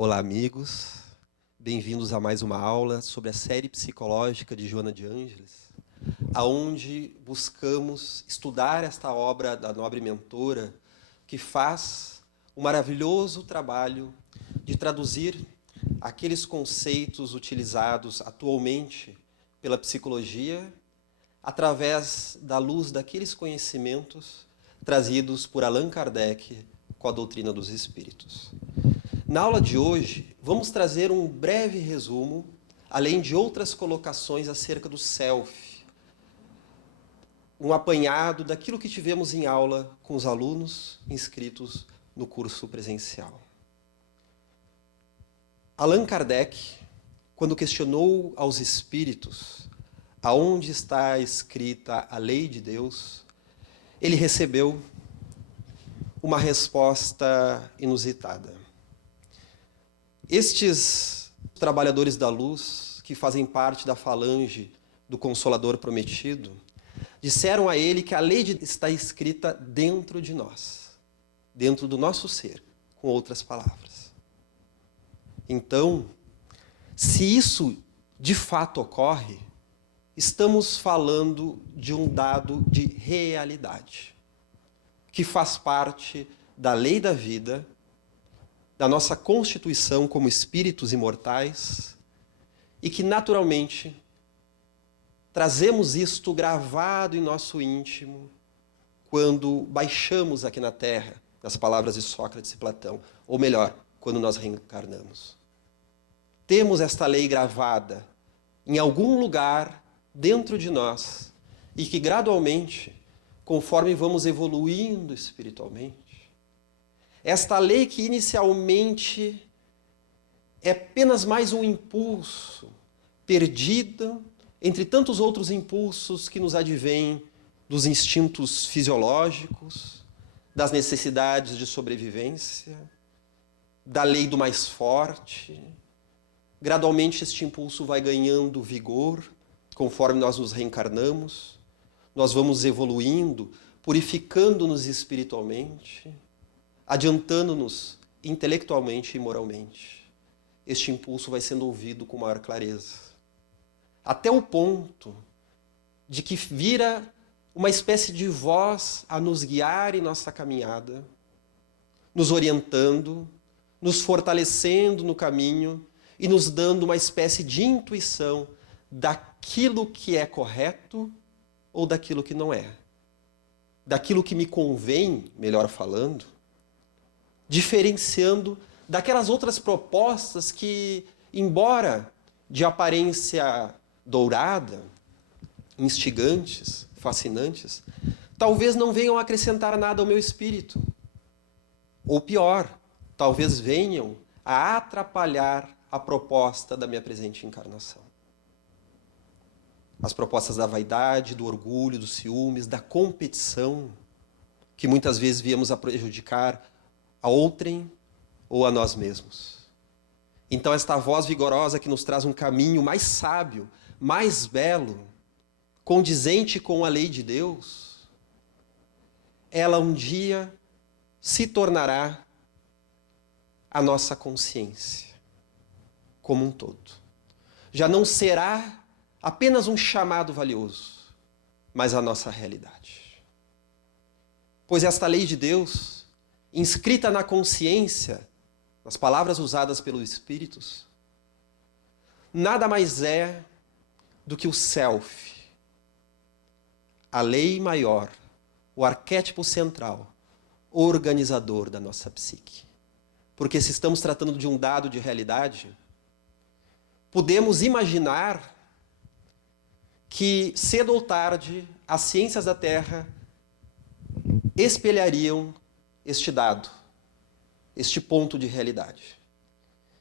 Olá, amigos. Bem-vindos a mais uma aula sobre a série psicológica de Joana de Ângeles, aonde buscamos estudar esta obra da nobre mentora que faz um maravilhoso trabalho de traduzir aqueles conceitos utilizados atualmente pela psicologia através da luz daqueles conhecimentos trazidos por Allan Kardec com a doutrina dos espíritos. Na aula de hoje, vamos trazer um breve resumo, além de outras colocações acerca do self. Um apanhado daquilo que tivemos em aula com os alunos inscritos no curso presencial. Allan Kardec, quando questionou aos espíritos aonde está escrita a lei de Deus, ele recebeu uma resposta inusitada. Estes trabalhadores da luz, que fazem parte da falange do Consolador Prometido, disseram a ele que a lei está escrita dentro de nós, dentro do nosso ser, com outras palavras. Então, se isso de fato ocorre, estamos falando de um dado de realidade, que faz parte da lei da vida, da nossa constituição como espíritos imortais, e que naturalmente trazemos isto gravado em nosso íntimo quando baixamos aqui na Terra, nas palavras de Sócrates e Platão, ou melhor, quando nós reencarnamos. Temos esta lei gravada em algum lugar dentro de nós e que gradualmente, conforme vamos evoluindo espiritualmente, esta lei que inicialmente é apenas mais um impulso perdido entre tantos outros impulsos que nos advêm dos instintos fisiológicos, das necessidades de sobrevivência, da lei do mais forte. Gradualmente este impulso vai ganhando vigor, conforme nós nos reencarnamos, nós vamos evoluindo, purificando-nos espiritualmente, adiantando-nos intelectualmente e moralmente. Este impulso vai sendo ouvido com maior clareza. Até o ponto de que vira uma espécie de voz a nos guiar em nossa caminhada, nos orientando, nos fortalecendo no caminho e nos dando uma espécie de intuição daquilo que é correto ou daquilo que não é. Daquilo que me convém, melhor falando, diferenciando daquelas outras propostas que, embora de aparência dourada, instigantes, fascinantes, talvez não venham acrescentar nada ao meu espírito. Ou pior, talvez venham a atrapalhar a proposta da minha presente encarnação. As propostas da vaidade, do orgulho, dos ciúmes, da competição, que muitas vezes viemos a prejudicar a outrem ou a nós mesmos. Então esta voz vigorosa que nos traz um caminho mais sábio, mais belo, condizente com a lei de Deus, ela um dia se tornará a nossa consciência como um todo. Já não será apenas um chamado valioso, mas a nossa realidade. Pois esta lei de Deus, inscrita na consciência, nas palavras usadas pelos espíritos, nada mais é do que o self, a lei maior, o arquétipo central, organizador da nossa psique. Porque se estamos tratando de um dado de realidade, podemos imaginar que cedo ou tarde as ciências da Terra espelhariam este dado, este ponto de realidade.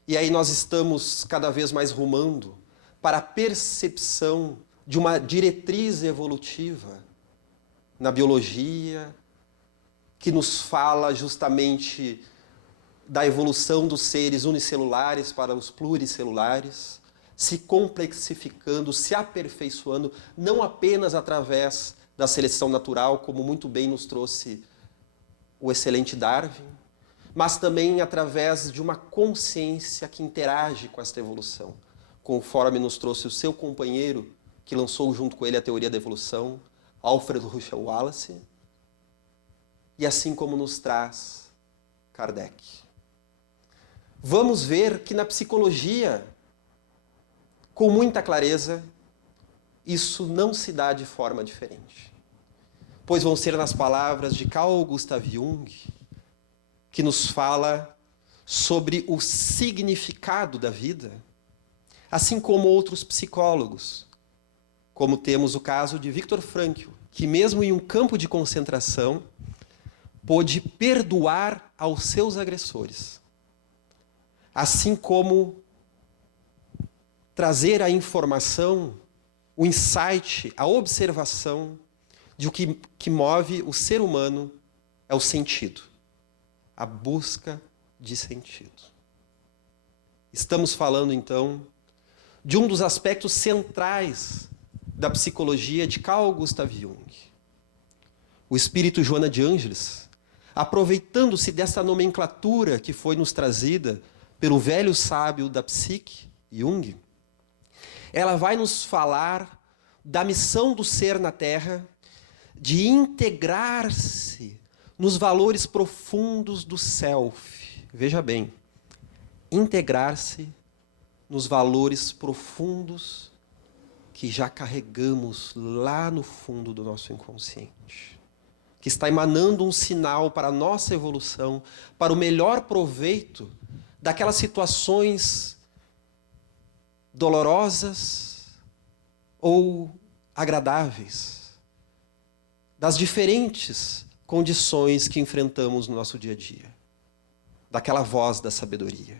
E aí nós estamos cada vez mais rumando para a percepção de uma diretriz evolutiva na biologia, que nos fala justamente da evolução dos seres unicelulares para os pluricelulares, se complexificando, se aperfeiçoando, não apenas através da seleção natural, como muito bem nos trouxe o excelente Darwin, mas também através de uma consciência que interage com esta evolução, conforme nos trouxe o seu companheiro, que lançou junto com ele a teoria da evolução, Alfred Russel Wallace, e assim como nos traz Kardec. Vamos ver que na psicologia, com muita clareza, isso não se dá de forma diferente. Pois vão ser nas palavras de Carl Gustav Jung, que nos fala sobre o significado da vida, assim como outros psicólogos, como temos o caso de Viktor Frankl, que mesmo em um campo de concentração, pôde perdoar aos seus agressores, assim como trazer a informação, o insight, a observação de o que move o ser humano é o sentido, a busca de sentido. Estamos falando, então, de um dos aspectos centrais da psicologia de Carl Gustav Jung. O espírito Joana de Ângeles, aproveitando-se dessa nomenclatura que foi nos trazida pelo velho sábio da psique, Jung, ela vai nos falar da missão do ser na Terra de integrar-se nos valores profundos do self. Veja bem, integrar-se nos valores profundos que já carregamos lá no fundo do nosso inconsciente, que está emanando um sinal para a nossa evolução, para o melhor proveito daquelas situações dolorosas ou agradáveis, das diferentes condições que enfrentamos no nosso dia a dia, daquela voz da sabedoria.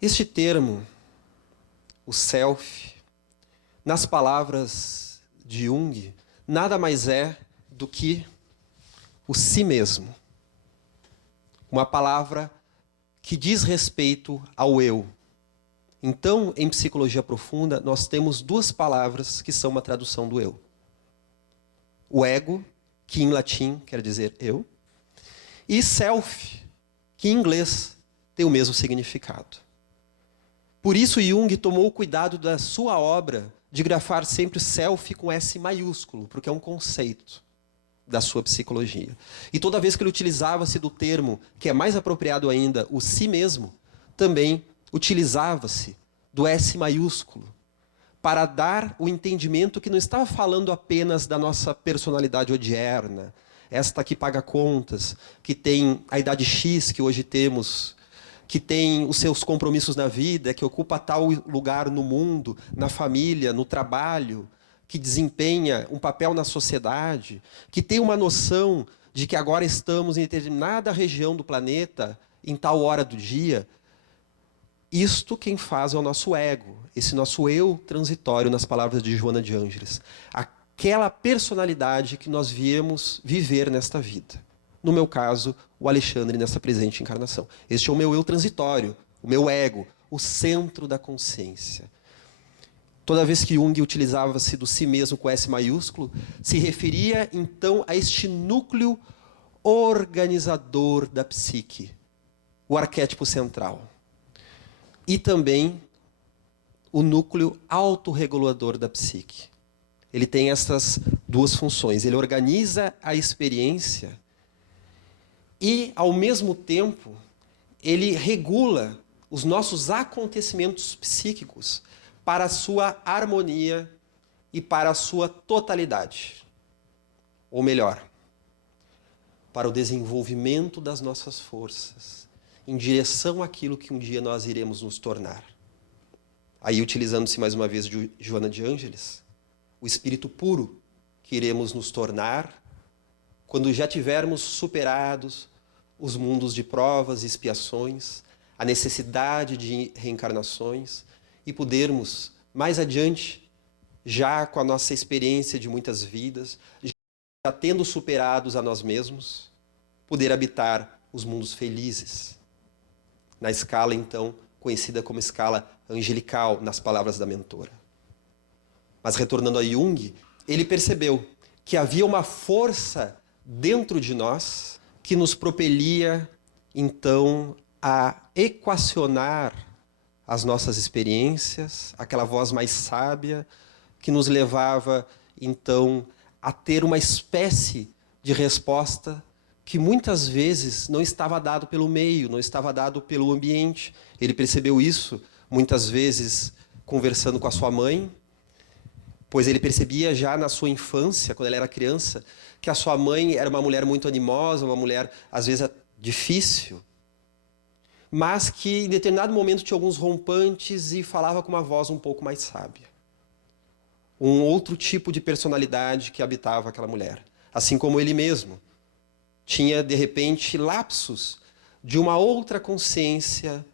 Este termo, o self, nas palavras de Jung, nada mais é do que o si mesmo. Uma palavra que diz respeito ao eu. Então, em psicologia profunda, nós temos duas palavras que são uma tradução do eu. O ego, que em latim quer dizer eu, e self, que em inglês tem o mesmo significado. Por isso, Jung tomou o cuidado da sua obra de grafar sempre self com S maiúsculo, porque é um conceito da sua psicologia. E toda vez que ele utilizava-se do termo, que é mais apropriado ainda, o si mesmo, também utilizava-se do S maiúsculo, para dar o entendimento que não estava falando apenas da nossa personalidade odierna, esta que paga contas, que tem a idade X que hoje temos, que tem os seus compromissos na vida, que ocupa tal lugar no mundo, na família, no trabalho, que desempenha um papel na sociedade, que tem uma noção de que agora estamos em determinada região do planeta, em tal hora do dia. Isto quem faz é o nosso ego, esse nosso eu transitório, nas palavras de Joana de Ângeles. Aquela personalidade que nós viemos viver nesta vida. No meu caso, o Alexandre nessa presente encarnação. Este é o meu eu transitório, o meu ego, o centro da consciência. Toda vez que Jung utilizava-se do si mesmo com S maiúsculo, se referia então a este núcleo organizador da psique, o arquétipo central. E também o núcleo autorregulador da psique. Ele tem essas duas funções. Ele organiza a experiência e, ao mesmo tempo, ele regula os nossos acontecimentos psíquicos para a sua harmonia e para a sua totalidade. Ou melhor, para o desenvolvimento das nossas forças, em direção àquilo que um dia nós iremos nos tornar. Aí, utilizando-se mais uma vez de Joana de Ângeles, o espírito puro que iremos nos tornar quando já tivermos superados os mundos de provas e expiações, a necessidade de reencarnações e podermos, mais adiante, já com a nossa experiência de muitas vidas, já tendo superados a nós mesmos, poder habitar os mundos felizes. Na escala, então, conhecida como escala angelical, nas palavras da mentora. Mas retornando a Jung, ele percebeu que havia uma força dentro de nós que nos propelia, então, a equacionar as nossas experiências, aquela voz mais sábia, que nos levava, então, a ter uma espécie de resposta que muitas vezes não estava dado pelo meio, não estava dado pelo ambiente. Ele percebeu isso, muitas vezes, conversando com a sua mãe, pois ele percebia já na sua infância, quando ele era criança, que a sua mãe era uma mulher muito animosa, uma mulher, às vezes, difícil, mas que, em determinado momento, tinha alguns rompantes e falava com uma voz um pouco mais sábia. Um outro tipo de personalidade que habitava aquela mulher. Assim como ele mesmo. Tinha, de repente, lapsos de uma outra consciência,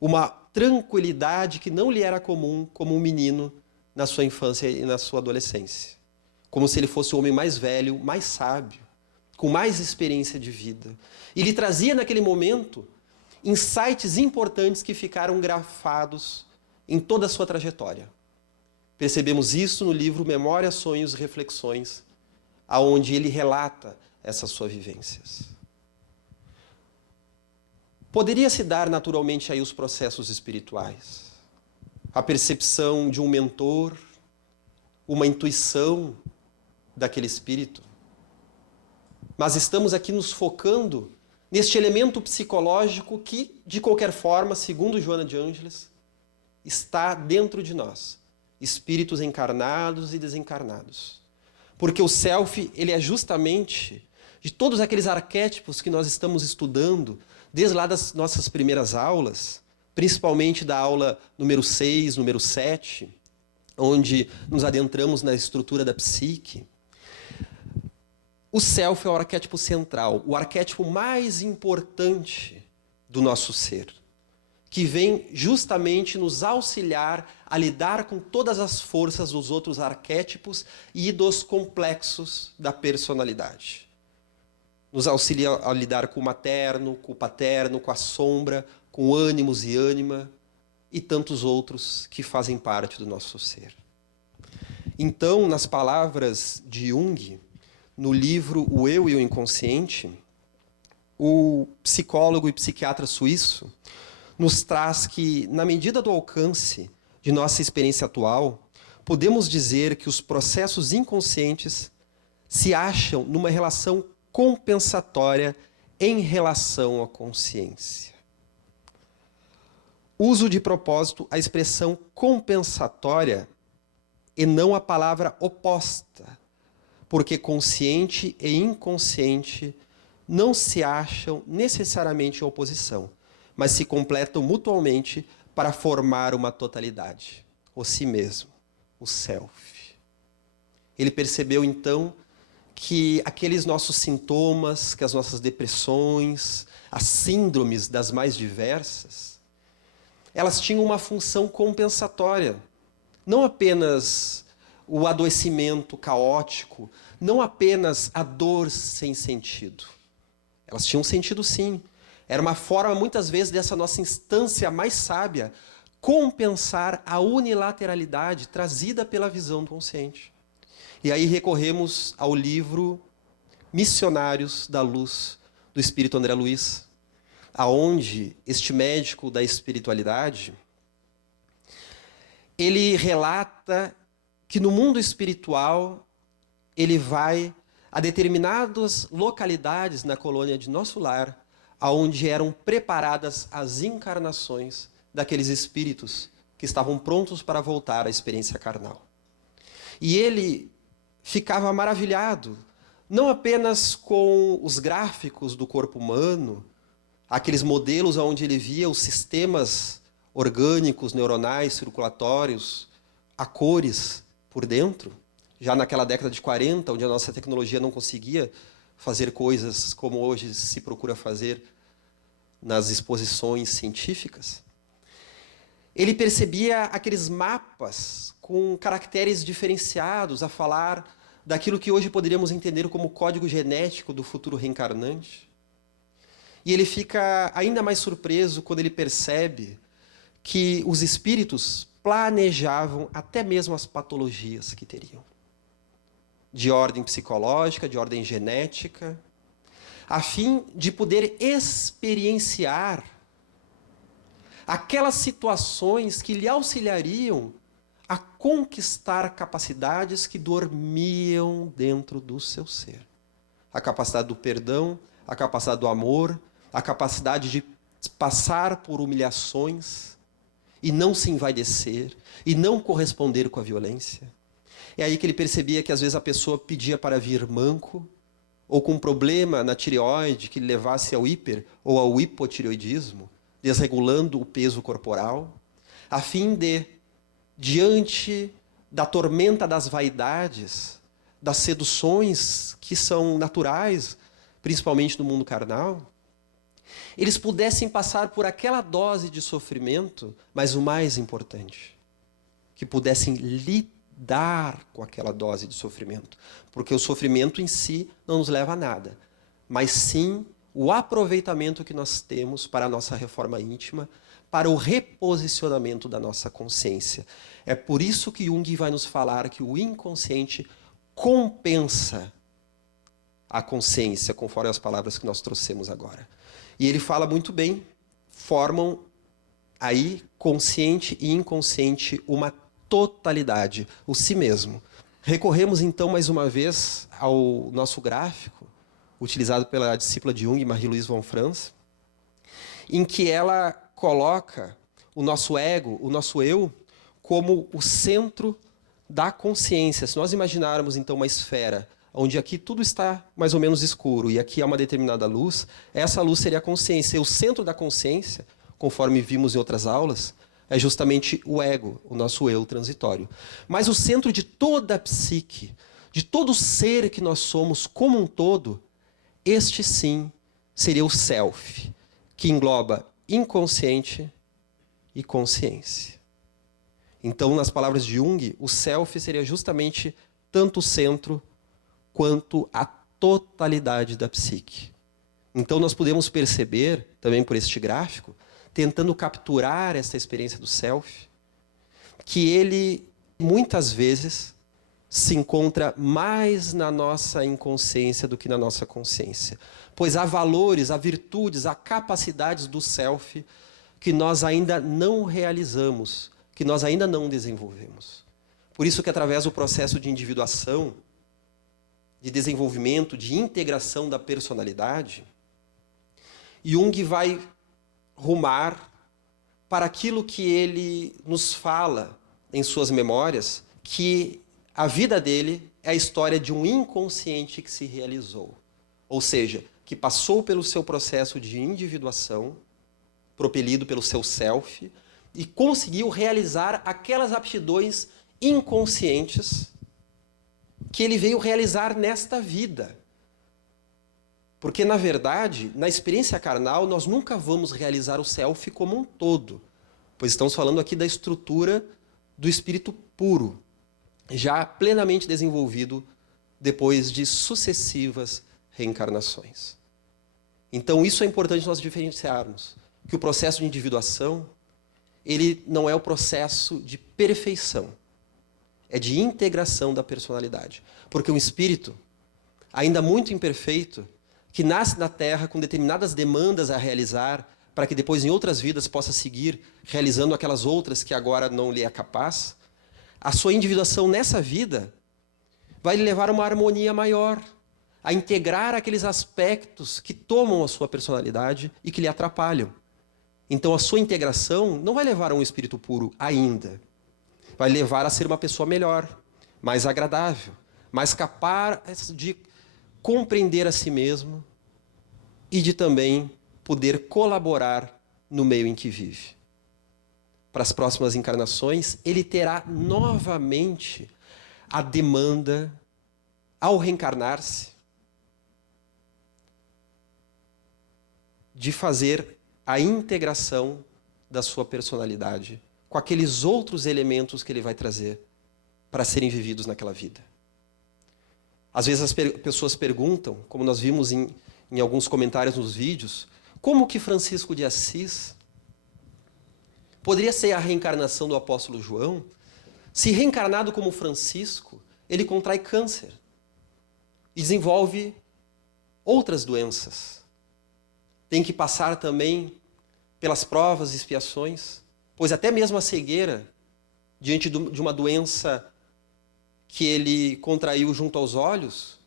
uma tranquilidade que não lhe era comum como um menino na sua infância e na sua adolescência. Como se ele fosse o homem mais velho, mais sábio, com mais experiência de vida. E lhe trazia, naquele momento, insights importantes que ficaram grafados em toda a sua trajetória. Percebemos isso no livro Memórias, Sonhos e Reflexões, aonde ele relata essas suas vivências. Poderia se dar naturalmente aí os processos espirituais. A percepção de um mentor, uma intuição daquele espírito. Mas estamos aqui nos focando neste elemento psicológico que, de qualquer forma, segundo Joana de Ângeles, está dentro de nós. Espíritos encarnados e desencarnados. Porque o self, ele é justamente de todos aqueles arquétipos que nós estamos estudando, desde lá das nossas primeiras aulas, principalmente da aula número 6, número 7, onde nos adentramos na estrutura da psique. O self é o arquétipo central, o arquétipo mais importante do nosso ser, que vem justamente nos auxiliar a lidar com todas as forças dos outros arquétipos e dos complexos da personalidade. Nos auxilia a lidar com o materno, com o paterno, com a sombra, com ânimos e ânima e tantos outros que fazem parte do nosso ser. Então, nas palavras de Jung, no livro O Eu e o Inconsciente, o psicólogo e psiquiatra suíço nos traz que, na medida do alcance de nossa experiência atual, podemos dizer que os processos inconscientes se acham numa relação compensatória em relação à consciência. Uso de propósito a expressão compensatória e não a palavra oposta, porque consciente e inconsciente não se acham necessariamente em oposição, mas se completam mutuamente para formar uma totalidade, o si mesmo, o self. Ele percebeu, então, que aqueles nossos sintomas, que as nossas depressões, as síndromes das mais diversas, elas tinham uma função compensatória. Não apenas o adoecimento caótico, não apenas a dor sem sentido. Elas tinham sentido, sim. Era uma forma, muitas vezes, dessa nossa instância mais sábia compensar a unilateralidade trazida pela visão do consciente. E aí recorremos ao livro Missionários da Luz, do Espírito André Luiz, aonde este médico da espiritualidade, ele relata que no mundo espiritual ele vai a determinadas localidades na colônia de Nosso Lar, aonde eram preparadas as encarnações daqueles espíritos que estavam prontos para voltar à experiência carnal. E ele ficava maravilhado, não apenas com os gráficos do corpo humano, aqueles modelos onde ele via os sistemas orgânicos, neuronais, circulatórios, a cores por dentro, já naquela década de 40, onde a nossa tecnologia não conseguia fazer coisas como hoje se procura fazer nas exposições científicas. Ele percebia aqueles mapas com caracteres diferenciados a falar daquilo que hoje poderíamos entender como código genético do futuro reencarnante. E ele fica ainda mais surpreso quando ele percebe que os espíritos planejavam até mesmo as patologias que teriam. De ordem psicológica, de ordem genética. a fim de poder experienciar aquelas situações que lhe auxiliariam a conquistar capacidades que dormiam dentro do seu ser. A capacidade do perdão, a capacidade do amor, a capacidade de passar por humilhações e não se envaidecer, e não corresponder com a violência. É aí que ele percebia que às vezes a pessoa pedia para vir manco, ou com um problema na tireoide que levasse ao hiper ou ao hipotireoidismo, desregulando o peso corporal, a fim de, diante da tormenta das vaidades, das seduções que são naturais, principalmente no mundo carnal, eles pudessem passar por aquela dose de sofrimento, mas o mais importante, que pudessem lidar com aquela dose de sofrimento. Porque o sofrimento em si não nos leva a nada, mas sim o aproveitamento que nós temos para a nossa reforma íntima, para o reposicionamento da nossa consciência. É por isso que Jung vai nos falar que o inconsciente compensa a consciência, conforme as palavras que nós trouxemos agora. E ele fala muito bem, formam aí consciente e inconsciente uma totalidade, o si mesmo. Recorremos então mais uma vez ao nosso gráfico, utilizado pela discípula de Jung, Marie-Louise von Franz, em que ela coloca o nosso ego, o nosso eu, como o centro da consciência. Se nós imaginarmos então uma esfera onde aqui tudo está mais ou menos escuro e aqui há uma determinada luz, essa luz seria a consciência. E o centro da consciência, conforme vimos em outras aulas, é justamente o ego, o nosso eu transitório. Mas o centro de toda a psique, de todo ser que nós somos como um todo, este sim seria o self, que engloba inconsciente e consciência. Então, nas palavras de Jung, o self seria justamente tanto o centro quanto a totalidade da psique. Então, nós podemos perceber, também por este gráfico, tentando capturar essa experiência do self, que ele, muitas vezes, se encontra mais na nossa inconsciência do que na nossa consciência. Pois há valores, há virtudes, há capacidades do self que nós ainda não realizamos, que nós ainda não desenvolvemos. Por isso que através do processo de individuação, de desenvolvimento, de integração da personalidade, Jung vai rumar para aquilo que ele nos fala em suas memórias, que a vida dele é a história de um inconsciente que se realizou. Ou seja, que passou pelo seu processo de individuação, propelido pelo seu self, e conseguiu realizar aquelas aptidões inconscientes que ele veio realizar nesta vida. Porque, na verdade, na experiência carnal, nós nunca vamos realizar o self como um todo, pois estamos falando aqui da estrutura do espírito puro, já plenamente desenvolvido depois de sucessivas reencarnações. Então, isso é importante nós diferenciarmos, que o processo de individuação, ele não é o processo de perfeição, é de integração da personalidade. Porque um espírito, ainda muito imperfeito, que nasce na Terra com determinadas demandas a realizar, para que depois em outras vidas possa seguir realizando aquelas outras que agora não lhe é capaz, a sua individuação nessa vida vai lhe levar a uma harmonia maior, a integrar aqueles aspectos que tomam a sua personalidade e que lhe atrapalham. Então a sua integração não vai levar a um espírito puro ainda, vai levar a ser uma pessoa melhor, mais agradável, mais capaz de compreender a si mesmo e de também poder colaborar no meio em que vive. Para as próximas encarnações, ele terá novamente a demanda, ao reencarnar-se, de fazer a integração da sua personalidade com aqueles outros elementos que ele vai trazer para serem vividos naquela vida. Às vezes as pessoas perguntam, como nós vimos em alguns comentários nos vídeos, como que Francisco de Assis poderia ser a reencarnação do apóstolo João, se reencarnado como Francisco, ele contrai câncer e desenvolve outras doenças. Tem que passar também pelas provas e expiações, pois até mesmo a cegueira, diante de uma doença que ele contraiu junto aos olhos,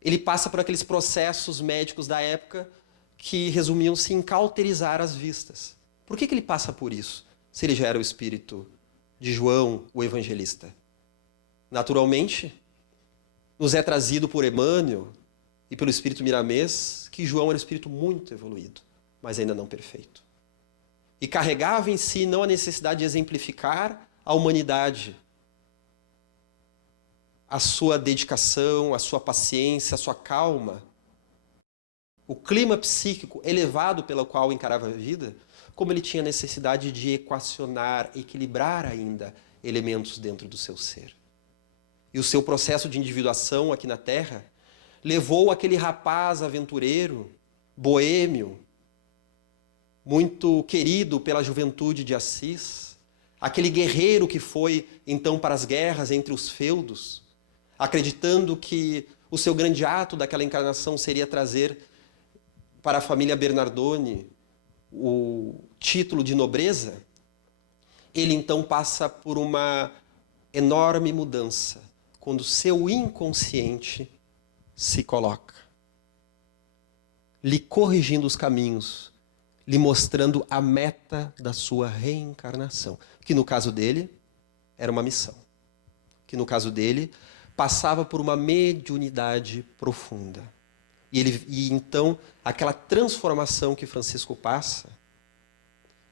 ele passa por aqueles processos médicos da época que resumiam-se em cauterizar as vistas. Por que ele passa por isso, se ele já era o espírito de João, o evangelista? Naturalmente, nos é trazido por Emmanuel e pelo espírito Miramês que João era um espírito muito evoluído, mas ainda não perfeito. E carregava em si não a necessidade de exemplificar a humanidade, a sua dedicação, a sua paciência, a sua calma, o clima psíquico elevado pelo qual encarava a vida, como ele tinha necessidade de equacionar, equilibrar ainda elementos dentro do seu ser. E o seu processo de individuação aqui na Terra levou aquele rapaz aventureiro, boêmio, muito querido pela juventude de Assis, aquele guerreiro que foi então para as guerras entre os feudos, acreditando que o seu grande ato daquela encarnação seria trazer para a família Bernardoni o título de nobreza. Ele então passa por uma enorme mudança quando seu inconsciente se coloca, lhe corrigindo os caminhos, lhe mostrando a meta da sua reencarnação, que no caso dele era uma missão, que no caso dele passava por uma mediunidade profunda. E então aquela transformação que Francisco passa,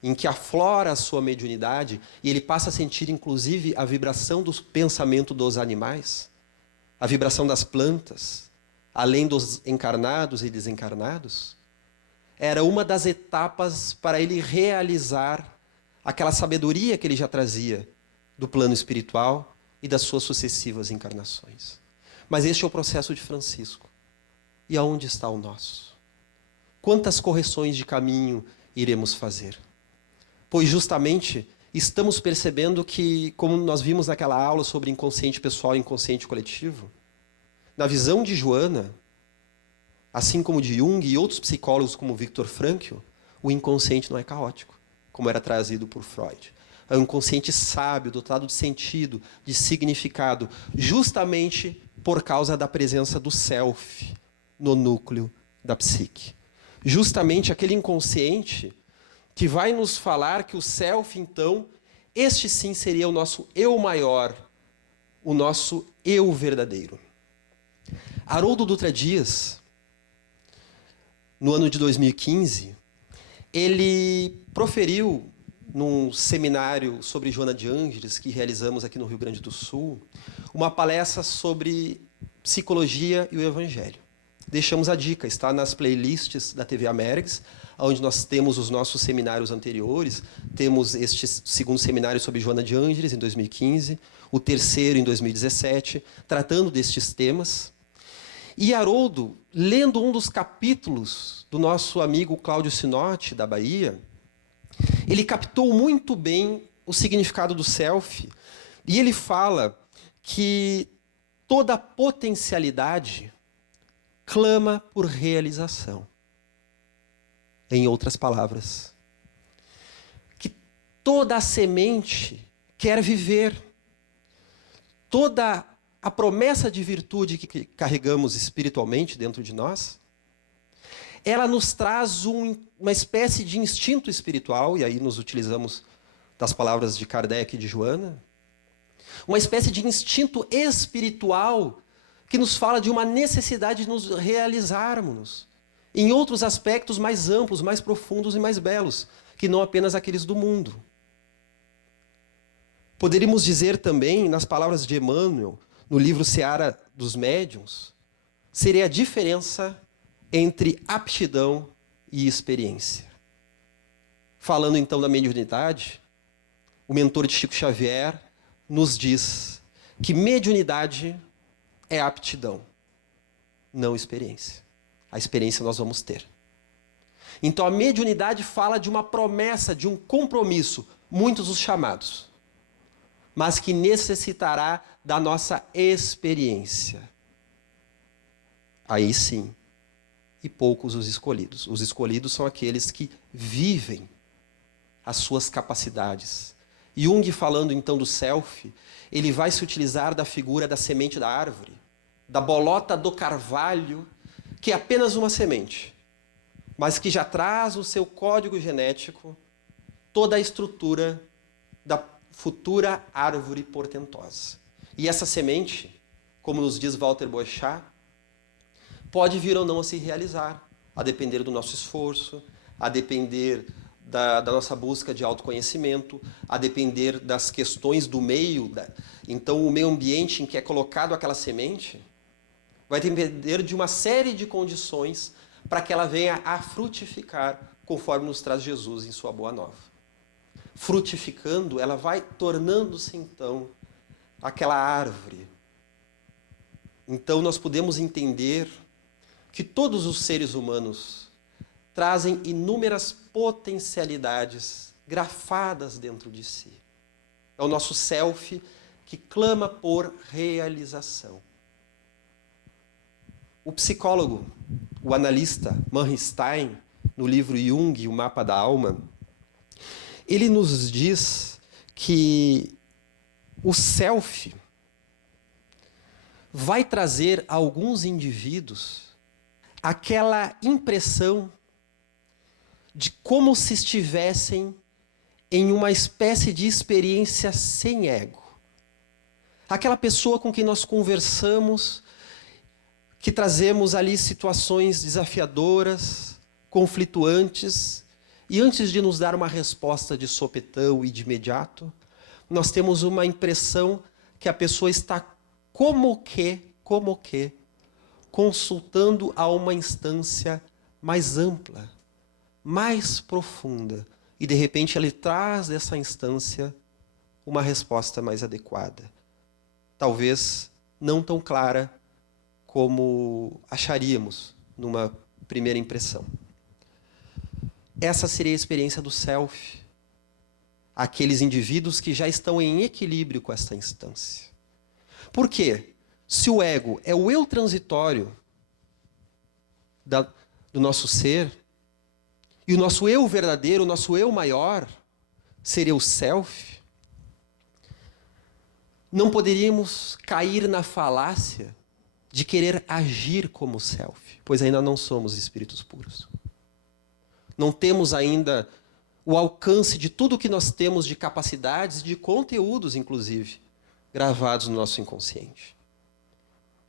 em que aflora a sua mediunidade, e ele passa a sentir inclusive a vibração do pensamento dos animais, a vibração das plantas, além dos encarnados e desencarnados, era uma das etapas para ele realizar aquela sabedoria que ele já trazia do plano espiritual e das suas sucessivas encarnações. Mas este é o processo de Francisco. E aonde está o nosso? Quantas correções de caminho iremos fazer? Pois justamente estamos percebendo que, como nós vimos naquela aula sobre inconsciente pessoal e inconsciente coletivo, na visão de Joana, assim como de Jung e outros psicólogos como Viktor Frankl, o inconsciente não é caótico, como era trazido por Freud. É um inconsciente sábio, dotado de sentido, de significado, justamente por causa da presença do self no núcleo da psique. Justamente aquele inconsciente que vai nos falar que o self, então, este sim seria o nosso eu maior, o nosso eu verdadeiro. Haroldo Dutra Dias, no ano de 2015, ele proferiu num seminário sobre Joana de Ângeles, que realizamos aqui no Rio Grande do Sul, uma palestra sobre psicologia e o evangelho. Deixamos a dica, está nas playlists da TV Amergs, onde nós temos os nossos seminários anteriores. Temos este segundo seminário sobre Joana de Ângeles, em 2015, o terceiro em 2017, tratando destes temas. E Haroldo, lendo um dos capítulos do nosso amigo Cláudio Sinotti, da Bahia, ele captou muito bem o significado do self, e ele fala que toda potencialidade clama por realização. Em outras palavras, que toda a semente quer viver, toda a promessa de virtude que carregamos espiritualmente dentro de nós, ela nos traz uma espécie de instinto espiritual, e aí nos utilizamos das palavras de Kardec e de Joana, uma espécie de instinto espiritual que nos fala de uma necessidade de nos realizarmos em outros aspectos mais amplos, mais profundos e mais belos, que não apenas aqueles do mundo. Poderíamos dizer também, nas palavras de Emmanuel, no livro Seara dos Médiuns, seria a diferença entre aptidão e experiência. Falando então da mediunidade, o mentor de Chico Xavier nos diz que mediunidade é aptidão, não experiência. A experiência nós vamos ter. Então a mediunidade fala de uma promessa, de um compromisso, muitos os chamados, mas que necessitará da nossa experiência. Aí sim, e poucos os escolhidos. Os escolhidos são aqueles que vivem as suas capacidades. Jung, falando então do self, ele vai se utilizar da figura da semente da árvore, da bolota do carvalho, que é apenas uma semente, mas que já traz o seu código genético toda a estrutura da futura árvore portentosa. E essa semente, como nos diz Walter Boechat, pode vir ou não a se realizar, a depender do nosso esforço, a depender da nossa busca de autoconhecimento, a depender das questões do meio. Então, o meio ambiente em que é colocado aquela semente vai depender de uma série de condições para que ela venha a frutificar, conforme nos traz Jesus em sua Boa Nova. Frutificando, ela vai tornando-se, então, aquela árvore. Então, nós podemos entender que todos os seres humanos trazem inúmeras potencialidades grafadas dentro de si. É o nosso self que clama por realização. O psicólogo, o analista Manri Stein, no livro Jung, O Mapa da Alma, ele nos diz que o self vai trazer a alguns indivíduos aquela impressão de como se estivessem em uma espécie de experiência sem ego. Aquela pessoa com quem nós conversamos, que trazemos ali situações desafiadoras, conflituantes, e antes de nos dar uma resposta de sopetão e de imediato, nós temos uma impressão que a pessoa está como que, consultando a uma instância mais ampla, mais profunda. E, de repente, ele traz dessa instância uma resposta mais adequada. Talvez não tão clara como acharíamos numa primeira impressão. Essa seria a experiência do self. Aqueles indivíduos que já estão em equilíbrio com essa instância. Por quê? Se o ego é o eu transitório do nosso ser, e o nosso eu verdadeiro, o nosso eu maior, seria o self, não poderíamos cair na falácia de querer agir como self, pois ainda não somos espíritos puros. Não temos ainda o alcance de tudo que nós temos de capacidades, de conteúdos, inclusive, gravados no nosso inconsciente.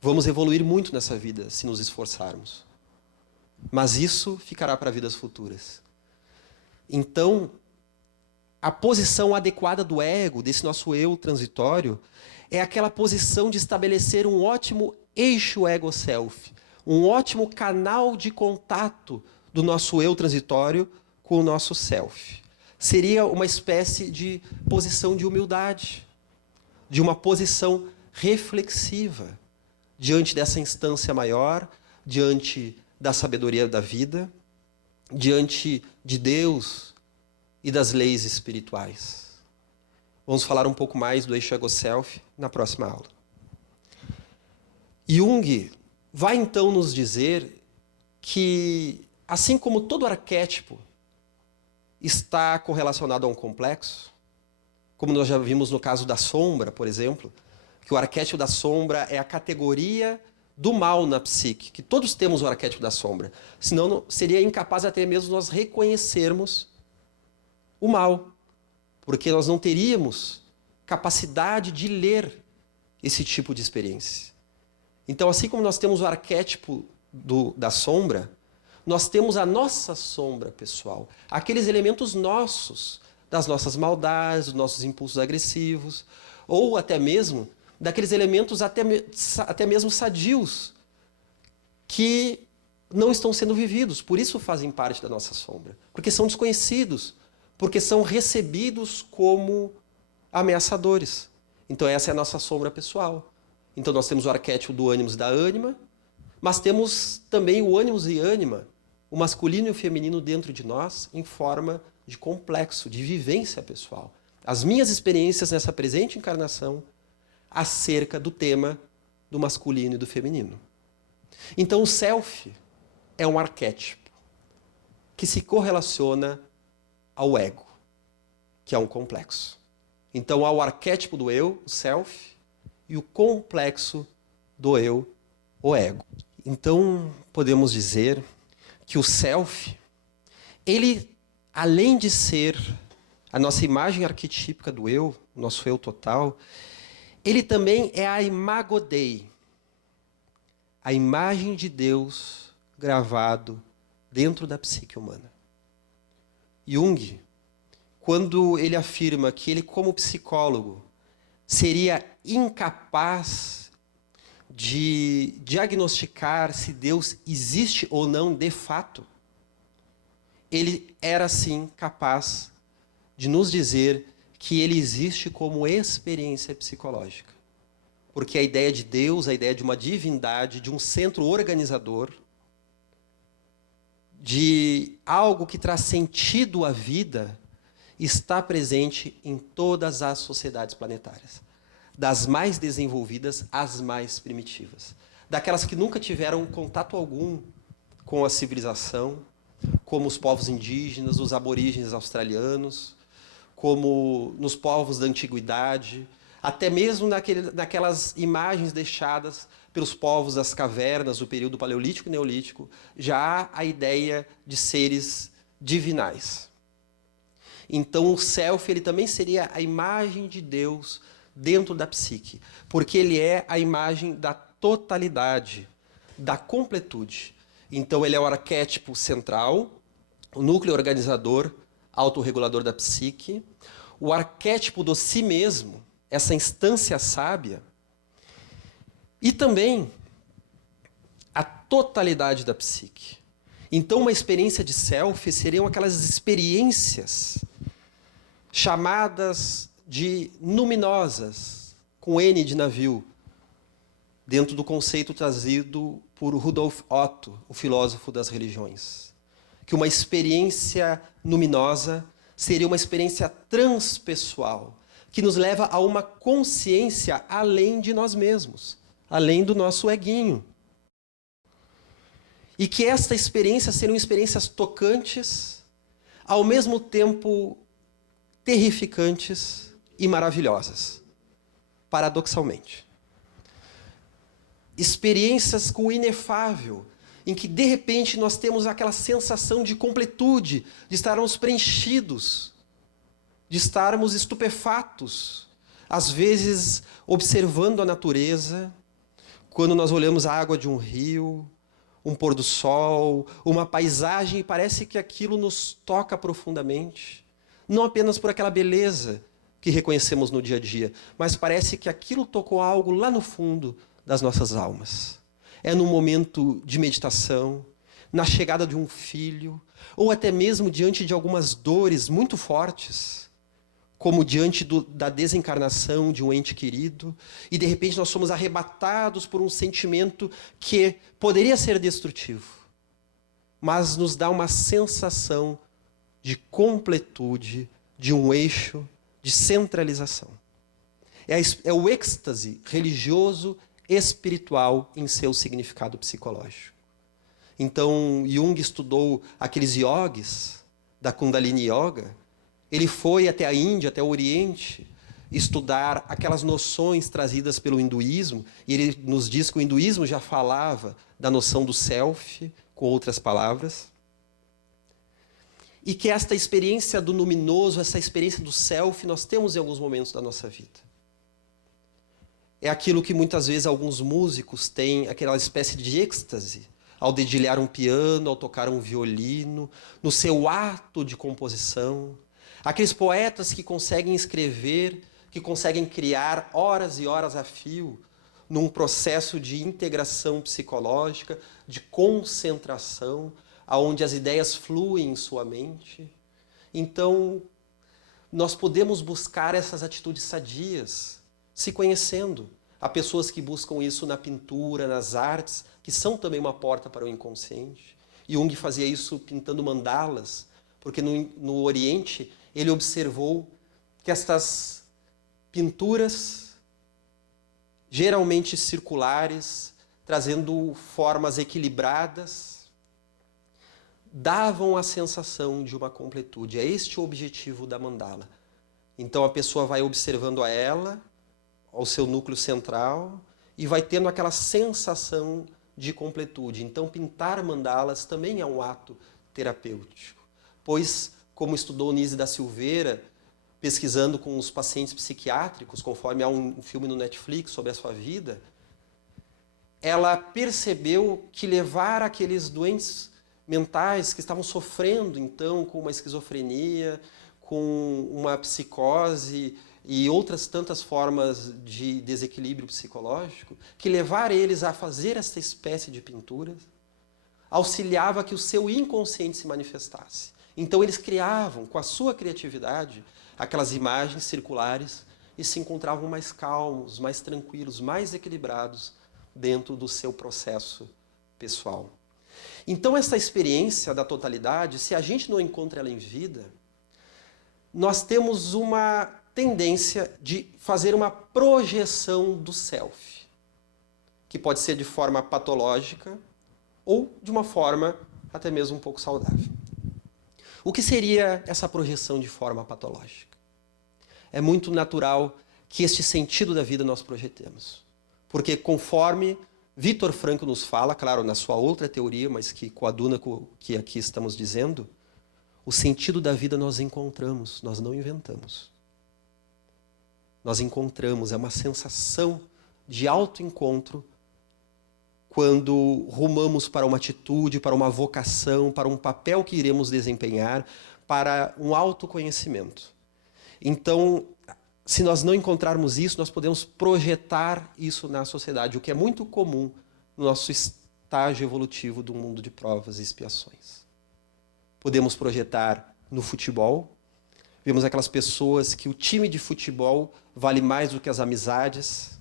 Vamos evoluir muito nessa vida se nos esforçarmos. Mas isso ficará para vidas futuras. Então, a posição adequada do ego, desse nosso eu transitório, é aquela posição de estabelecer um ótimo eixo ego-self, um ótimo canal de contato do nosso eu transitório com o nosso self. Seria uma espécie de posição de humildade, de uma posição reflexiva, diante dessa instância maior, diante da sabedoria da vida, diante de Deus e das leis espirituais. Vamos falar um pouco mais do eixo ego-self na próxima aula. Jung vai então nos dizer que, assim como todo arquétipo está correlacionado a um complexo, como nós já vimos no caso da sombra, por exemplo, que o arquétipo da sombra é a categoria do mal na psique, que todos temos o arquétipo da sombra. Senão seria incapaz até mesmo nós reconhecermos o mal, porque nós não teríamos capacidade de ler esse tipo de experiência. Então, assim como nós temos o arquétipo da sombra, nós temos a nossa sombra pessoal, aqueles elementos nossos, das nossas maldades, dos nossos impulsos agressivos, ou até mesmo daqueles elementos até mesmo sadios, que não estão sendo vividos, por isso fazem parte da nossa sombra, porque são desconhecidos, porque são recebidos como ameaçadores. Então essa é a nossa sombra pessoal. Então nós temos o arquétipo do ânimos e da ânima, mas temos também o ânimos e ânima, o masculino e o feminino dentro de nós, em forma de complexo, de vivência pessoal. As minhas experiências nessa presente encarnação acerca do tema do masculino e do feminino. Então o self, é um arquétipo que se correlaciona ao ego, que é um complexo. Então há o arquétipo do eu, o self, e o complexo do eu, o ego. Então podemos dizer que o self, ele, além de ser a nossa imagem arquetípica do eu, o nosso eu total, ele também é a imago Dei, a imagem de Deus gravado dentro da psique humana. Jung, quando ele afirma que ele, como psicólogo, seria incapaz de diagnosticar se Deus existe ou não de fato, ele era, sim, capaz de nos dizer que ele existe como experiência psicológica. Porque a ideia de Deus, a ideia de uma divindade, de um centro organizador, de algo que traz sentido à vida, está presente em todas as sociedades planetárias. Das mais desenvolvidas às mais primitivas. Daquelas que nunca tiveram contato algum com a civilização, como os povos indígenas, os aborígenes australianos, como nos povos da antiguidade, até mesmo naquelas imagens deixadas pelos povos das cavernas do período paleolítico e neolítico, já há a ideia de seres divinais. Então o self, ele também seria a imagem de Deus dentro da psique, porque ele é a imagem da totalidade, da completude. Então ele é o arquétipo central, o núcleo organizador, autorregulador da psique, o arquétipo do si mesmo, essa instância sábia, e também a totalidade da psique. Então, uma experiência de self seriam aquelas experiências chamadas de numinosas, com N de navio, dentro do conceito trazido por Rudolf Otto, o filósofo das religiões. Que uma experiência luminosa seria uma experiência transpessoal, que nos leva a uma consciência além de nós mesmos, além do nosso eguinho. E que esta experiência seriam experiências tocantes, ao mesmo tempo terrificantes e maravilhosas, paradoxalmente. Experiências com o inefável, em que, de repente, nós temos aquela sensação de completude, de estarmos preenchidos, de estarmos estupefatos, às vezes observando a natureza, quando nós olhamos a água de um rio, um pôr do sol, uma paisagem, e parece que aquilo nos toca profundamente, não apenas por aquela beleza que reconhecemos no dia a dia, mas parece que aquilo tocou algo lá no fundo das nossas almas. É num momento de meditação, na chegada de um filho, ou até mesmo diante de algumas dores muito fortes, como diante da desencarnação de um ente querido, e de repente nós somos arrebatados por um sentimento que poderia ser destrutivo, mas nos dá uma sensação de completude, de um eixo, de centralização. É o êxtase religioso espiritual em seu significado psicológico. Então, Jung estudou aqueles yogis da Kundalini Yoga. Ele foi até a Índia, até o Oriente, estudar aquelas noções trazidas pelo hinduísmo, e ele nos diz que o hinduísmo já falava da noção do self, com outras palavras, e que esta experiência do luminoso, essa experiência do self, nós temos em alguns momentos da nossa vida. É aquilo que muitas vezes alguns músicos têm, aquela espécie de êxtase, ao dedilhar um piano, ao tocar um violino, no seu ato de composição. Aqueles poetas que conseguem escrever, que conseguem criar horas e horas a fio, num processo de integração psicológica, de concentração, onde as ideias fluem em sua mente. Então, nós podemos buscar essas atitudes sadias, se conhecendo. Há pessoas que buscam isso na pintura, nas artes, que são também uma porta para o inconsciente. Jung fazia isso pintando mandalas, porque no Oriente ele observou que estas pinturas, geralmente circulares, trazendo formas equilibradas, davam a sensação de uma completude. É este o objetivo da mandala. Então a pessoa vai observando a ela, ao seu núcleo central, e vai tendo aquela sensação de completude. Então pintar mandalas também é um ato terapêutico, pois, como estudou Nise da Silveira, pesquisando com os pacientes psiquiátricos, conforme há um filme no Netflix sobre a sua vida, ela percebeu que levar aqueles doentes mentais que estavam sofrendo, então, com uma esquizofrenia, com uma psicose e outras tantas formas de desequilíbrio psicológico, que levar eles a fazer essa espécie de pinturas auxiliava que o seu inconsciente se manifestasse. Então eles criavam, com a sua criatividade, aquelas imagens circulares e se encontravam mais calmos, mais tranquilos, mais equilibrados dentro do seu processo pessoal. Então essa experiência da totalidade, se a gente não encontra ela em vida, nós temos uma tendência de fazer uma projeção do self, que pode ser de forma patológica ou de uma forma até mesmo um pouco saudável. O que seria essa projeção de forma patológica? É muito natural que este sentido da vida nós projetemos. Porque conforme Viktor Frankl nos fala, claro, na sua outra teoria, mas que coaduna com o que aqui estamos dizendo, o sentido da vida nós encontramos, nós não inventamos. Nós encontramos, é uma sensação de autoencontro quando rumamos para uma atitude, para uma vocação, para um papel que iremos desempenhar, para um autoconhecimento. Então, se nós não encontrarmos isso, nós podemos projetar isso na sociedade, o que é muito comum no nosso estágio evolutivo do mundo de provas e expiações. Podemos projetar no futebol. Vemos aquelas pessoas que o time de futebol vale mais do que as amizades,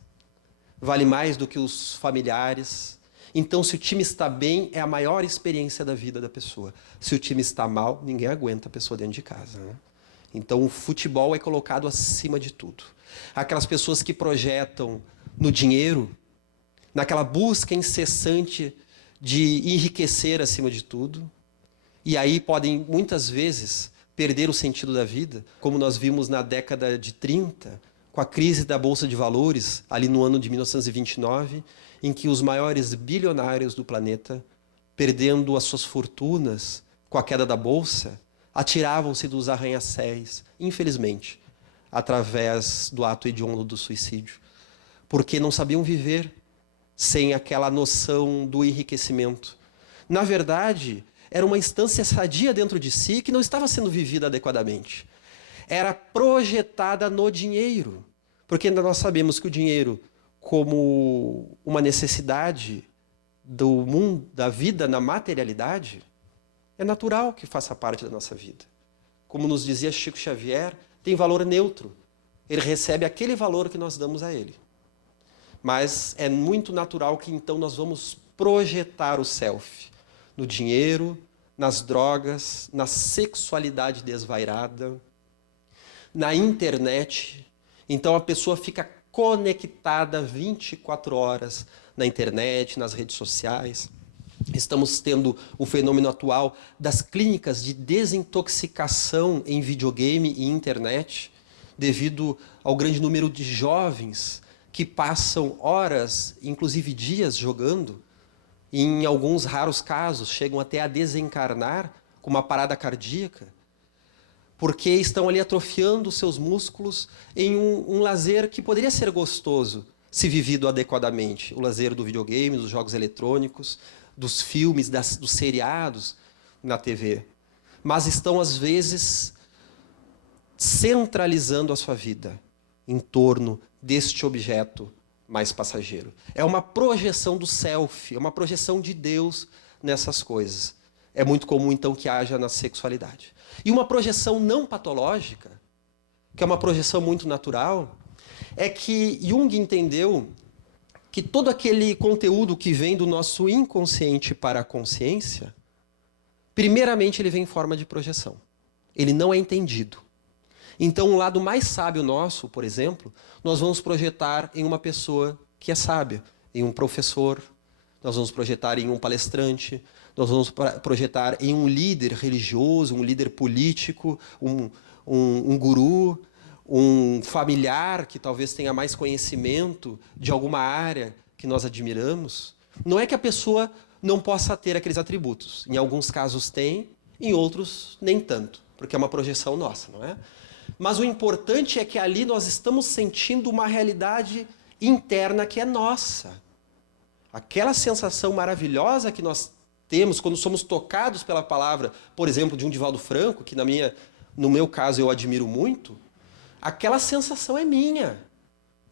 vale mais do que os familiares. Então, se o time está bem, é a maior experiência da vida da pessoa. Se o time está mal, ninguém aguenta a pessoa dentro de casa, né? Então, o futebol é colocado acima de tudo. Aquelas pessoas que projetam no dinheiro, naquela busca incessante de enriquecer acima de tudo, e aí podem, muitas vezes, perder o sentido da vida, como nós vimos na década de 30, com a crise da Bolsa de Valores, ali no ano de 1929, em que os maiores bilionários do planeta, perdendo as suas fortunas com a queda da Bolsa, atiravam-se dos arranha-céus, infelizmente, através do ato hediondo do suicídio, porque não sabiam viver sem aquela noção do enriquecimento. Na verdade, era uma instância sadia dentro de si que não estava sendo vivida adequadamente. Era projetada no dinheiro, porque nós sabemos que o dinheiro, como uma necessidade do mundo, da vida na materialidade, é natural que faça parte da nossa vida. Como nos dizia Chico Xavier, tem valor neutro. Ele recebe aquele valor que nós damos a ele. Mas é muito natural que então nós vamos projetar o self no dinheiro, nas drogas, na sexualidade desvairada, na internet. Então a pessoa fica conectada 24 horas na internet, nas redes sociais. Estamos tendo o fenômeno atual das clínicas de desintoxicação em videogame e internet, devido ao grande número de jovens que passam horas, inclusive dias, jogando, e em alguns raros casos chegam até a desencarnar com uma parada cardíaca, porque estão ali atrofiando seus músculos em um lazer que poderia ser gostoso se vivido adequadamente. O lazer do videogame, dos jogos eletrônicos, dos filmes, dos seriados na TV. Mas estão, às vezes, centralizando a sua vida em torno deste objeto mais passageiro. É uma projeção do self, é uma projeção de Deus nessas coisas. É muito comum, então, que haja na sexualidade. E uma projeção não patológica, que é uma projeção muito natural, é que Jung entendeu que todo aquele conteúdo que vem do nosso inconsciente para a consciência, primeiramente ele vem em forma de projeção. Ele não é entendido. Então, o lado mais sábio nosso, por exemplo, nós vamos projetar em uma pessoa que é sábia, em um professor, nós vamos projetar em um palestrante, nós vamos projetar em um líder religioso, um líder político, um guru, um familiar que talvez tenha mais conhecimento de alguma área que nós admiramos. Não é que a pessoa não possa ter aqueles atributos. Em alguns casos tem, em outros nem tanto, porque é uma projeção nossa, não é? Mas o importante é que ali nós estamos sentindo uma realidade interna que é nossa. Aquela sensação maravilhosa que nós temos quando somos tocados pela palavra, por exemplo, de um Divaldo Franco, que no meu caso eu admiro muito, aquela sensação é minha.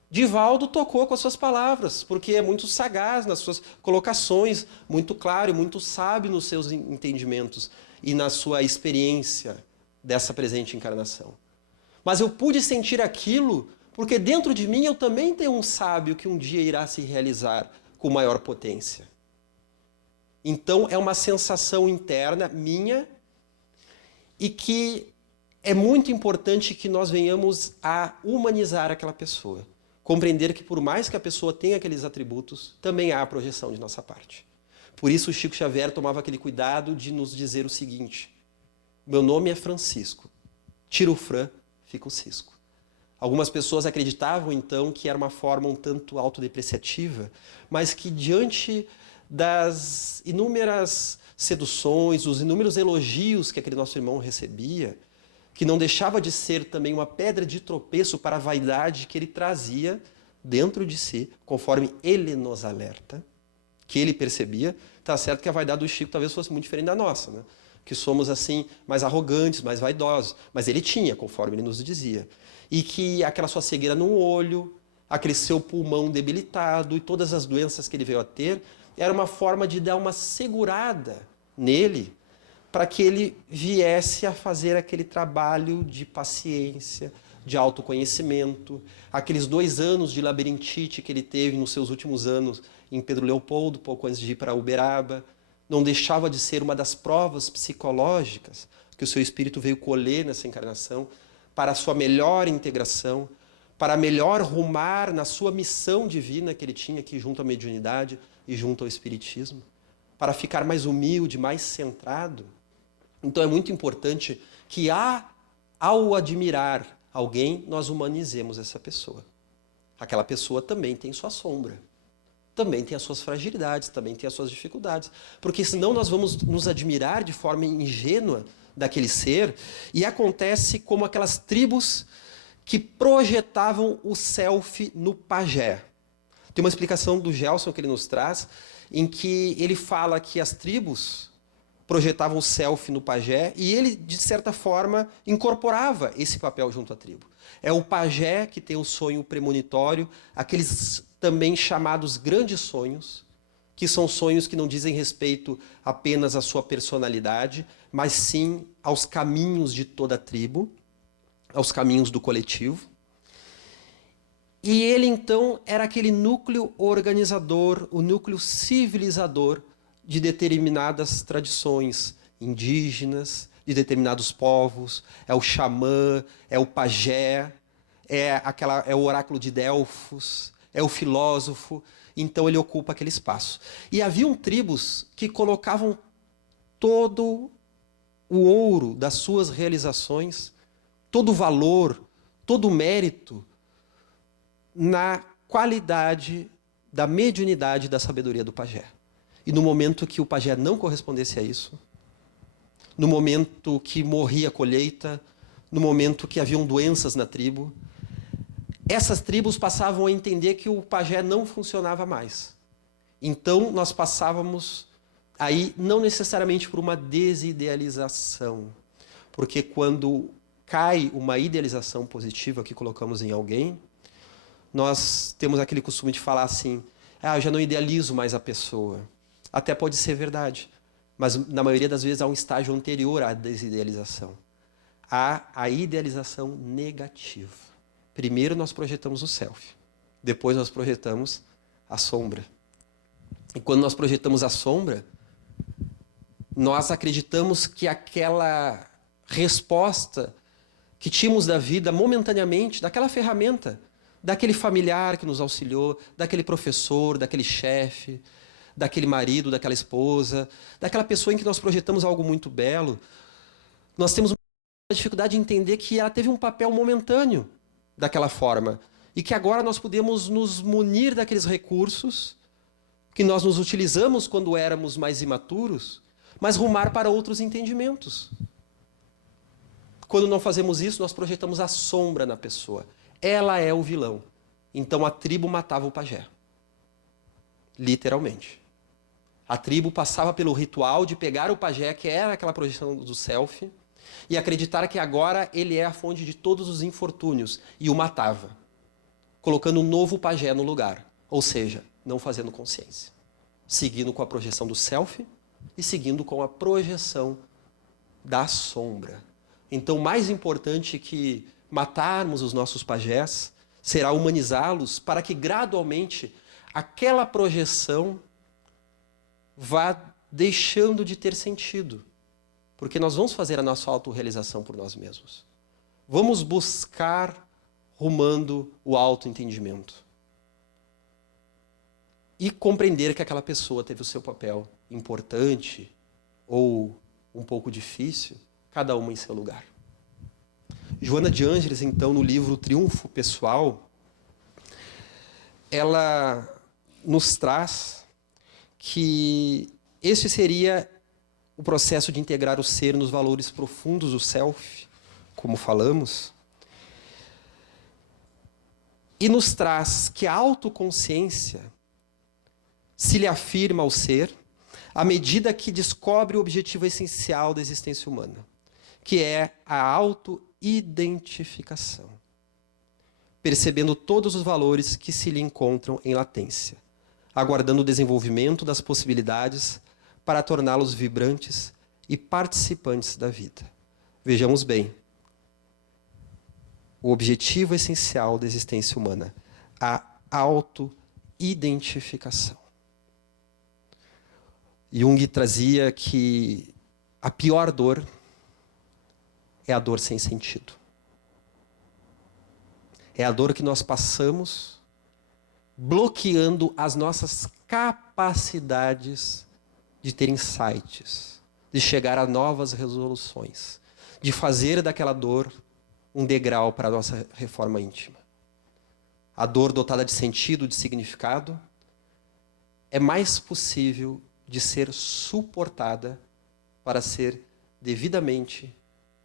Divaldo tocou com as suas palavras, porque é muito sagaz nas suas colocações, muito claro e muito sábio nos seus entendimentos e na sua experiência dessa presente encarnação. Mas eu pude sentir aquilo porque dentro de mim eu também tenho um sábio que um dia irá se realizar com maior potência. Então é uma sensação interna minha e que é muito importante que nós venhamos a humanizar aquela pessoa. Compreender que por mais que a pessoa tenha aqueles atributos, também há a projeção de nossa parte. Por isso o Chico Xavier tomava aquele cuidado de nos dizer o seguinte: meu nome é Francisco, tira o Fran, fica o Cisco. Algumas pessoas acreditavam então que era uma forma um tanto autodepreciativa, mas que diante das inúmeras seduções, os inúmeros elogios que aquele nosso irmão recebia, que não deixava de ser também uma pedra de tropeço para a vaidade que ele trazia dentro de si, conforme ele nos alerta, que ele percebia. Tá certo que a vaidade do Chico talvez fosse muito diferente da nossa, né? Que somos assim mais arrogantes, mais vaidosos, mas ele tinha, conforme ele nos dizia. E que aquela sua cegueira no olho, aquele seu pulmão debilitado e todas as doenças que ele veio a ter, era uma forma de dar uma segurada nele, para que ele viesse a fazer aquele trabalho de paciência, de autoconhecimento. Aqueles 2 anos de labirintite que ele teve nos seus últimos anos em Pedro Leopoldo, pouco antes de ir para Uberaba, não deixava de ser uma das provas psicológicas que o seu espírito veio colher nessa encarnação para a sua melhor integração, para melhor rumar na sua missão divina que ele tinha aqui junto à mediunidade e junto ao espiritismo, para ficar mais humilde, mais centrado. Então é muito importante que ao admirar alguém, nós humanizemos essa pessoa. Aquela pessoa também tem sua sombra, também tem as suas fragilidades, também tem as suas dificuldades. Porque senão nós vamos nos admirar de forma ingênua daquele ser, e acontece como aquelas tribos que projetavam o self no pajé. Tem uma explicação do Gelson que ele nos traz, em que ele fala que as tribos projetavam o self no pajé e ele, de certa forma, incorporava esse papel junto à tribo. É o pajé que tem o sonho premonitório, aqueles também chamados grandes sonhos, que são sonhos que não dizem respeito apenas à sua personalidade, mas sim aos caminhos de toda a tribo, aos caminhos do coletivo. E ele, então, era aquele núcleo organizador, o núcleo civilizador de determinadas tradições indígenas, de determinados povos. É o xamã, é o pajé, é o oráculo de Delfos, é o filósofo. Então ele ocupa aquele espaço. E haviam tribos que colocavam todo o ouro das suas realizações, todo o valor, todo o mérito na qualidade da mediunidade e da sabedoria do pajé. E no momento que o pajé não correspondesse a isso, no momento que morria a colheita, no momento que haviam doenças na tribo, essas tribos passavam a entender que o pajé não funcionava mais. Então nós passávamos aí não necessariamente por uma desidealização, porque quando cai uma idealização positiva que colocamos em alguém, nós temos aquele costume de falar assim: eu já não idealizo mais a pessoa. Até pode ser verdade, mas na maioria das vezes há um estágio anterior à desidealização. Há a idealização negativa. Primeiro nós projetamos o self, depois nós projetamos a sombra. E quando nós projetamos a sombra, nós acreditamos que aquela resposta que tínhamos da vida momentaneamente, daquela ferramenta, daquele familiar que nos auxiliou, daquele professor, daquele chefe, daquele marido, daquela esposa, daquela pessoa em que nós projetamos algo muito belo, nós temos uma dificuldade de entender que ela teve um papel momentâneo daquela forma e que agora nós podemos nos munir daqueles recursos que nós nos utilizamos quando éramos mais imaturos, mas rumar para outros entendimentos. Quando não fazemos isso, nós projetamos a sombra na pessoa. Ela é o vilão. Então a tribo matava o pajé. Literalmente. A tribo passava pelo ritual de pegar o pajé, que era aquela projeção do self, e acreditar que agora ele é a fonte de todos os infortúnios, e o matava, colocando um novo pajé no lugar. Ou seja, não fazendo consciência. Seguindo com a projeção do self e seguindo com a projeção da sombra. Então, mais importante que matarmos os nossos pajés será humanizá-los para que gradualmente aquela projeção vá deixando de ter sentido. Porque nós vamos fazer a nossa autorrealização por nós mesmos. Vamos buscar rumando o autoentendimento. E compreender que aquela pessoa teve o seu papel importante ou um pouco difícil, cada uma em seu lugar. Joana de Ângeles, então, no livro Triunfo Pessoal, ela nos traz que esse seria o processo de integrar o ser nos valores profundos do self, como falamos, e nos traz que a autoconsciência se lhe afirma ao ser à medida que descobre o objetivo essencial da existência humana, que é a autoidentificação, percebendo todos os valores que se lhe encontram em latência, aguardando o desenvolvimento das possibilidades para torná-los vibrantes e participantes da vida. Vejamos bem, o objetivo essencial da existência humana, a autoidentificação. Jung trazia que a pior dor é a dor sem sentido. É a dor que nós passamos bloqueando as nossas capacidades de ter insights, de chegar a novas resoluções, de fazer daquela dor um degrau para a nossa reforma íntima. A dor dotada de sentido, de significado, é mais possível de ser suportada para ser devidamente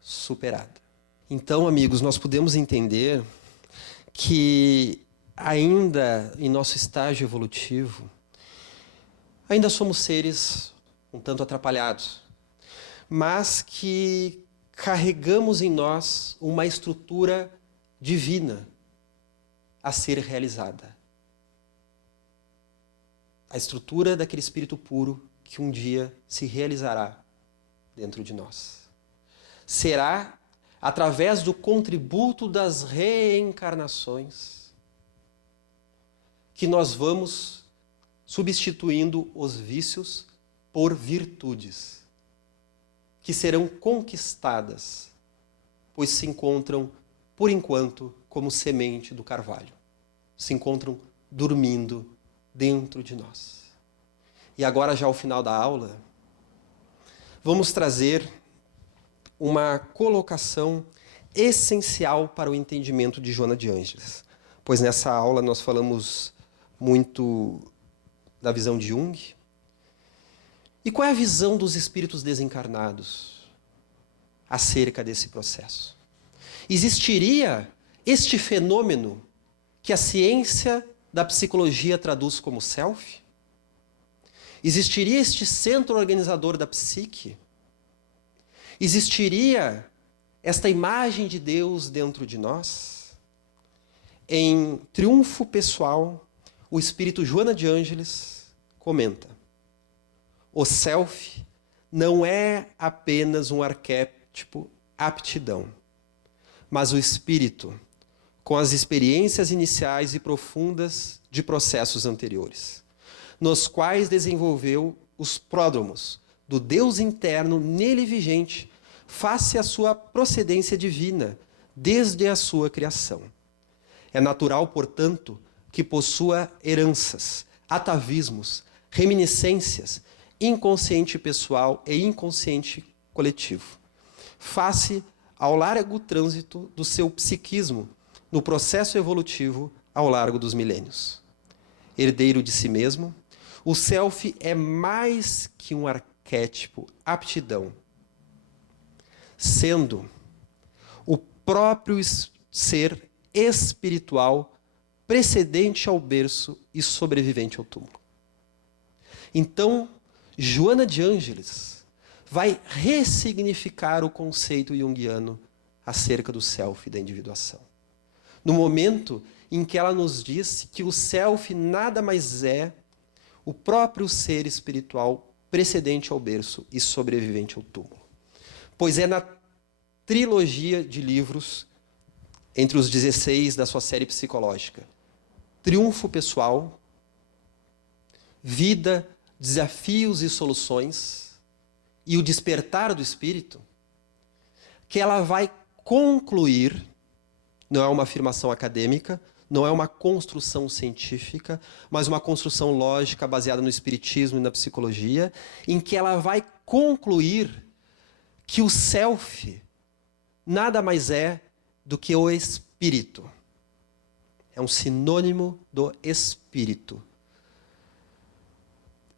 superada. Então, amigos, nós podemos entender que ainda em nosso estágio evolutivo, ainda somos seres um tanto atrapalhados, mas que carregamos em nós uma estrutura divina a ser realizada. A estrutura daquele espírito puro que um dia se realizará dentro de nós. Será através do contributo das reencarnações que nós vamos substituindo os vícios por virtudes, que serão conquistadas, pois se encontram, por enquanto, como semente do carvalho. Se encontram dormindo dentro de nós. E agora, já ao final da aula, vamos trazer uma colocação essencial para o entendimento de Joana de Ângeles. Pois nessa aula nós falamos muito da visão de Jung. E qual é a visão dos espíritos desencarnados acerca desse processo? Existiria este fenômeno que a ciência da psicologia traduz como self? Existiria este centro organizador da psique? Existiria esta imagem de Deus dentro de nós? Em Triunfo Pessoal, o espírito Joana de Ângeles comenta: o self não é apenas um arquétipo aptidão, mas o espírito com as experiências iniciais e profundas de processos anteriores, nos quais desenvolveu os pródromos do Deus interno nele vigente, face à sua procedência divina, desde a sua criação. É natural, portanto, que possua heranças, atavismos, reminiscências, inconsciente pessoal e inconsciente coletivo, face ao largo trânsito do seu psiquismo no processo evolutivo ao largo dos milênios. Herdeiro de si mesmo, o self é mais que um arquétipo, aptidão, sendo o próprio ser espiritual precedente ao berço e sobrevivente ao túmulo. Então, Joana de Ângeles vai ressignificar o conceito junguiano acerca do self e da individuação. No momento em que ela nos diz que o self nada mais é o próprio ser espiritual precedente ao berço e sobrevivente ao túmulo. Pois é na trilogia de livros, entre os 16 da sua série psicológica, Triunfo Pessoal, Vida, Desafios e Soluções e O Despertar do Espírito, que ela vai concluir, não é uma afirmação acadêmica, não é uma construção científica, mas uma construção lógica baseada no espiritismo e na psicologia, em que ela vai concluir que o self nada mais é do que o espírito. É um sinônimo do espírito.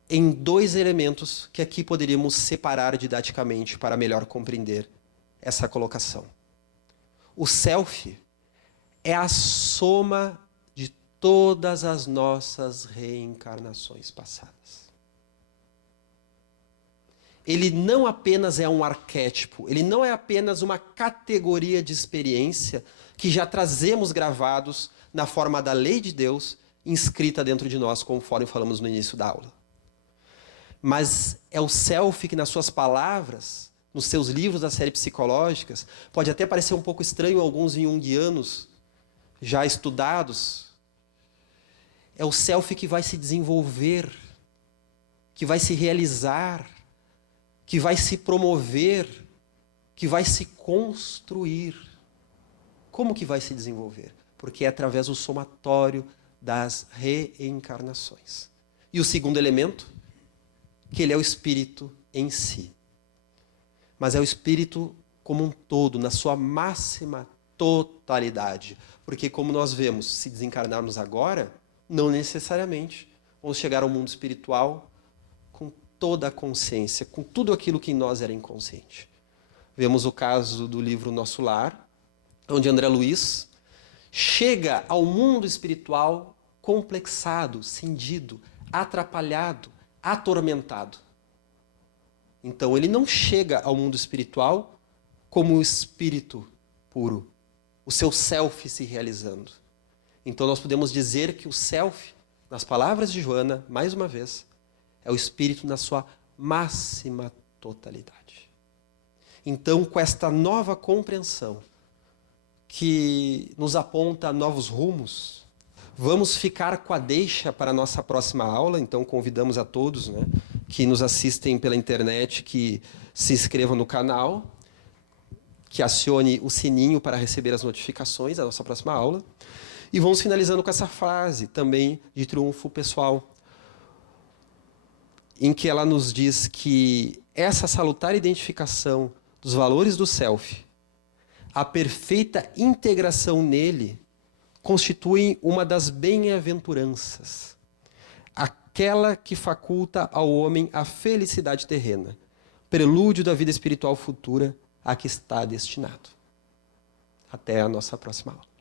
Em dois elementos que aqui poderíamos separar didaticamente para melhor compreender essa colocação. O self é a soma de todas as nossas reencarnações passadas. Ele não apenas é um arquétipo, ele não é apenas uma categoria de experiência que já trazemos gravados na forma da lei de Deus inscrita dentro de nós, conforme falamos no início da aula. Mas é o self que, nas suas palavras, nos seus livros da série psicológicas, pode até parecer um pouco estranho a alguns junguianos já estudados, é o self que vai se desenvolver, que vai se realizar, que vai se promover, que vai se construir. Como que vai se desenvolver? Porque é através do somatório das reencarnações. E o segundo elemento, que ele é o espírito em si. Mas é o espírito como um todo, na sua máxima totalidade. Porque, como nós vemos, se desencarnarmos agora, não necessariamente vamos chegar ao mundo espiritual com toda a consciência, com tudo aquilo que em nós era inconsciente. Vemos o caso do livro Nosso Lar, onde André Luiz chega ao mundo espiritual complexado, cindido, atrapalhado, atormentado. Então, ele não chega ao mundo espiritual como o espírito puro, o seu self se realizando. Então, nós podemos dizer que o self, nas palavras de Joana, mais uma vez, é o espírito na sua máxima totalidade. Então, com esta nova compreensão, que nos aponta novos rumos, vamos ficar com a deixa para a nossa próxima aula. Então, convidamos a todos, né, que nos assistem pela internet, que se inscrevam no canal, que acione o sininho para receber as notificações da nossa próxima aula. E vamos finalizando com essa frase também de Triunfo Pessoal, em que ela nos diz que essa salutar identificação dos valores do self, a perfeita integração nele, constituem uma das bem-aventuranças, aquela que faculta ao homem a felicidade terrena, prelúdio da vida espiritual futura a que está destinado. Até a nossa próxima aula.